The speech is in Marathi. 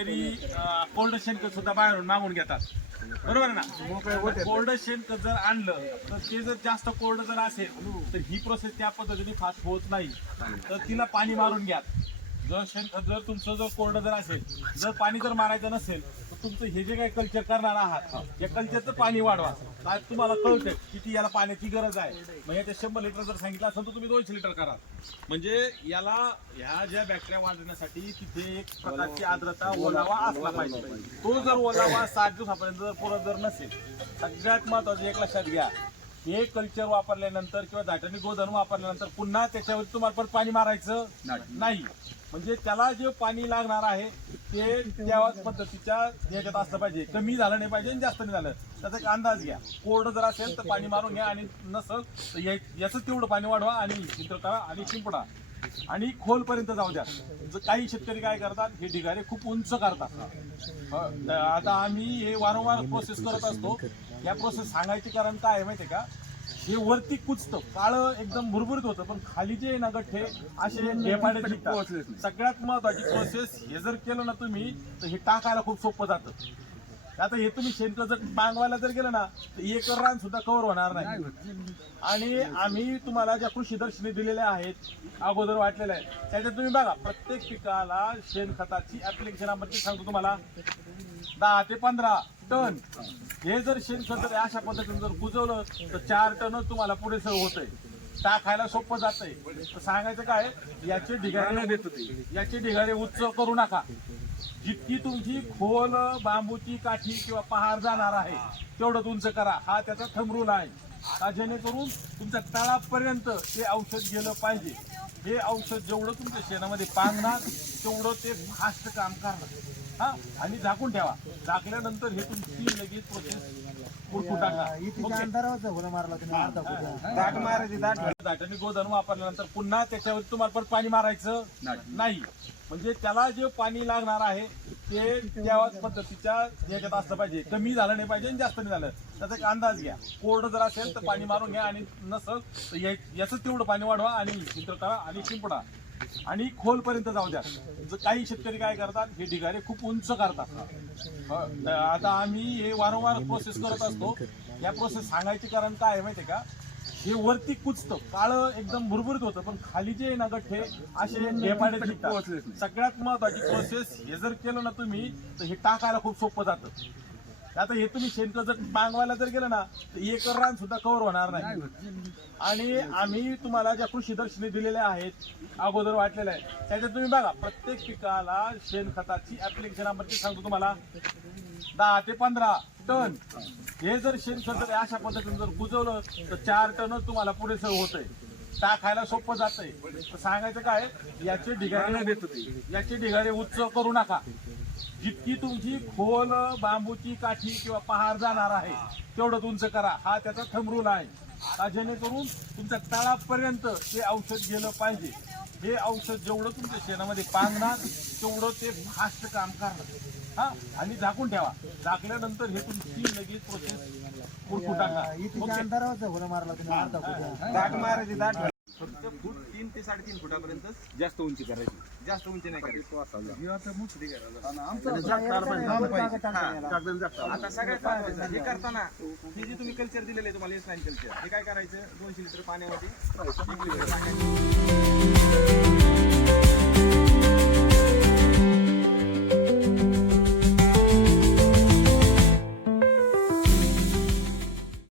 शेतकरी कोल्ड शेणखत सुद्धा बाहेरून मागून घेतात, बरोबर ना. कोल्ड शेणखत जर आणलं तर ते जर जास्त कोल्ड जर असेल तर ही प्रोसेस त्या पद्धतीने फास्ट होत नाही. तर तिला पाणी मारून घ्या. जर शेणखत जर तुमचं जर कोल्ड जर असेल, जर पाणी जर मारायचं नसेल तर तुमचं हे जे काही कल्चर करणार आहात या कल्चरचं पाणी वाढवा. काय तुम्हाला कळतं किती याला पाण्याची गरज आहे. म्हणजे ते 100 लिटर जर सांगितलं असेल तर तुम्ही 200 लिटर करा. म्हणजे याला ह्या ज्या बॅक्टेरिया वाढवण्यासाठी तिथे एक प्रकारची आर्द्रता, ओलावा असला पाहिजे. तो जर ओलावा 7 दिवसापर्यंत जर पुरत जर नसेल, सगळ्यात महत्वाचं एक लक्षात घ्या, हे कल्चर वापरल्यानंतर किंवा झाटांनी गोधन वापरल्यानंतर पुन्हा त्याच्यावर तुम्हाला परत पाणी मारायचं नाही. म्हणजे त्याला जे पाणी लागणार आहे ते त्याच पद्धतीच्या याच्यात असलं पाहिजे. कमी झालं नाही पाहिजे आणि जास्त नाही झालं. त्याचा एक अंदाज घ्या. कोरड जर असेल तर पाणी मारून घ्या आणि नसेल तर याचं तेवढं पाणी वाढवा आणि फिल्टर करा आणि शिंपडा आणि खोलपर्यंत जाऊ द्या. काही शेतकरी काय करतात, हे ढिगारे खूप उंच करतात. आता आम्ही हे वारंवार प्रोसेस करत असतो. या प्रोसेस सांगायचे कारण काय आहे माहिती आहे का, हे वरती कुचतं, काळं एकदम भुरभुरीत होतं, पण खाली जे ना गठ्ठे असे ढेपाडे निघतात. सगळ्यात महत्वाची प्रोसेस हे जर केलं ना तुम्ही तर हे टाकायला खूप सोपं जातं. आता हे तुम्ही शेणखत जर मागवायला जर गेलं ना तर एकर रान सुद्धा कव्हर होणार नाही. आणि आम्ही तुम्हाला ज्या कृषी दर्शनी दिलेल्या आहेत, अगोदर वाटलेल्या आहेत, त्याच्यात तुम्ही बघा प्रत्येक पिकाला शेणखताची ऍप्लिकेशन आपण सांगतो तुम्हाला 10 ते 15 टन. हे जर शेणखत जर अशा पद्धतीने जर कुजवलं तर 4 टन तुम्हाला पुरेसं होतंय. टाकायला सोपं जातंय. तर सांगायचं काय, याचे ढिगारे उच्च करू नका. जितकी तुमची खोल बांबूची काठी किंवा पहार जाणार आहे तेवढं उंच करा. हा त्याचा थंब रूल आहे. का जेणेकरून तुमच्या तळापर्यंत ते औषध गेलं पाहिजे. हे औषध जेवढं तुमच्या शेणामध्ये पांगणार तेवढं ते फास्ट काम करणार. हा, आणि झाकून ठेवा. झाकल्यानंतर हे तुमची लगेच प्रोसेस झाटांनी गोधन वापरल्यानंतर पुन्हा त्याच्यावर तुम्हाला परत पाणी मारायचं नाही. म्हणजे त्याला जे पाणी लागणार आहे ते त्याच पद्धतीच्या याच्यात असलं पाहिजे. कमी झालं नाही पाहिजे आणि जास्त नाही झालं. त्याचा एक अंदाज घ्या. कोरड जर असेल तर पाणी मारून घ्या आणि नसेल तर याचं तेवढं पाणी वाढवा आणि फिल्टर करा आणि शिंपडा आणि खोलपर्यंत जाऊ द्या. काही शेतकरी काय करतात, हे ढिगारे खूप उंच करतात. आता आम्ही हे वारंवार प्रोसेस करत असतो. या प्रोसेस सांगायचे कारण काय आहे माहिती आहे का, हे वरती कुचतं, काळं एकदम भुरभुरीत होतं, पण खाली जे ना गठ्ठे असे ढेपाडे निघतात. सगळ्यात महत्वाची प्रोसेस हे जर केलं ना तुम्ही तर हे टाकायला खूप सोपं जातं. आता हे तुम्ही शेणखत जर मागवायला जर गेलं ना तर एकर रान सुद्धा कव्हर होणार नाही. आणि आम्ही तुम्हाला ज्या कृषी दर्शनी दिलेल्या आहेत, अगोदर वाटलेल्या आहेत, त्याच्यात तुम्ही बघा प्रत्येक पिकाला शेणखताची ऍप्लिकेशन आपण सांगतो तुम्हाला 10 ते 15 टन. हे जर शेणखत जर अशा पद्धतीने जर कुजवलं तर 4 टन तुम्हाला पुरेसं होतंय. टाकायला सोपं जातंय. तर सांगायचं काय, याचे ढिगारे उच्च करू नका. जितकी तुमची खोल बांबूची काठी किंवा पहार जाणार आहे तेवढं उंच करा. हा त्याचा थंब रूल आहे. का जेणेकरून तुमच्या तळापर्यंत ते औषध गेलं पाहिजे. हे औषध जेवढं तुमच्या शेणामध्ये पांगणार तेवढं ते फास्ट काम करणार. हा, आणि झाकून ठेवा. झाकल्यानंतर हे तुमची लगेच प्रोसेस फक्त फूट 3 ते 3.5 फुटापर्यंत जास्त उंची करायची, जास्त उंची नाही करायची. आता सगळ्यात महत्त्वाचं हे करताना हे जे तुम्ही कल्चर दिलेलं आहे तुम्हाला एस9 कल्चर, हे काय करायचं, 200 लिटर पाण्यामध्ये 1 लिटर टाकायचं.